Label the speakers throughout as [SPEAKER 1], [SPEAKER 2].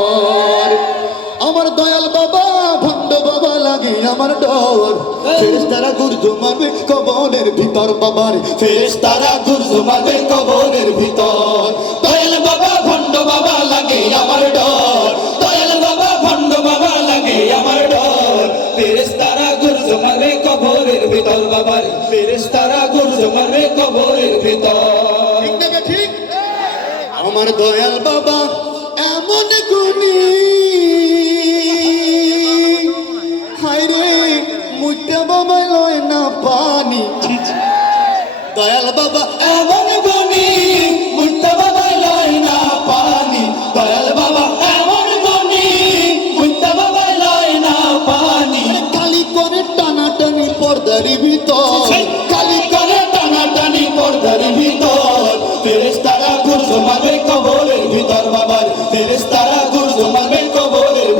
[SPEAKER 1] ভিতর আমার দয়াল বাবা ভণ্ড বাবা লাগে আমার ডর। ফেরেশতারা গুরজু মারবে কবরের ভিতর বাবার। ফেরেশতারা গুরজু মারবে কবরের ভিতর। দয়াল বাবা ভণ্ড বাবা লাগে আমার ডর। দয়াল বাবা ভণ্ড বাবা লাগে আমার ডর।
[SPEAKER 2] ফেরেশতারা গুরজো মারবে কবরের ভিতর বাবার। ফেরেশতারা গুরজো মারবে কবরের ভিতর।
[SPEAKER 1] ঠিক? আমার দয়াল বাবা এমন গুণী। হাইরে মুইটা বাবা লয় না পানি। দয়াল বাবা, এমন গুণী। মুইটা বাবা লয় না পানি। দয়াল বাবা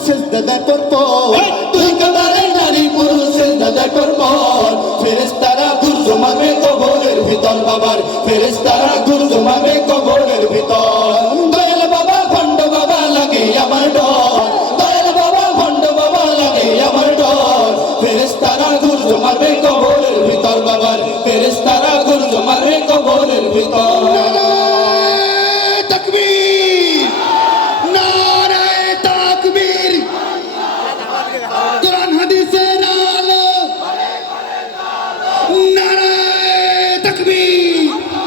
[SPEAKER 1] পুরুষের দাদা তোর পর। তুই কাতারে নারী পুরুষের দাদা তোর পর। ফেরেশতারা গুরজো মারবে কবরের ভিতর বাবার ফেরেশতারা গুরজো মারবে কবরের ভিতর। দয়াল বাবা খন্ড বাবা লাগে আমার ডর। দয়াল বাবা খন্ড বাবা লাগে আমার ডর। ফেরেশতারা গুরজো মারবে কবরের ভিতর বাবার
[SPEAKER 2] ফেরেশতারা গুরজো মারবে কবরের ভিতর।
[SPEAKER 1] Lee.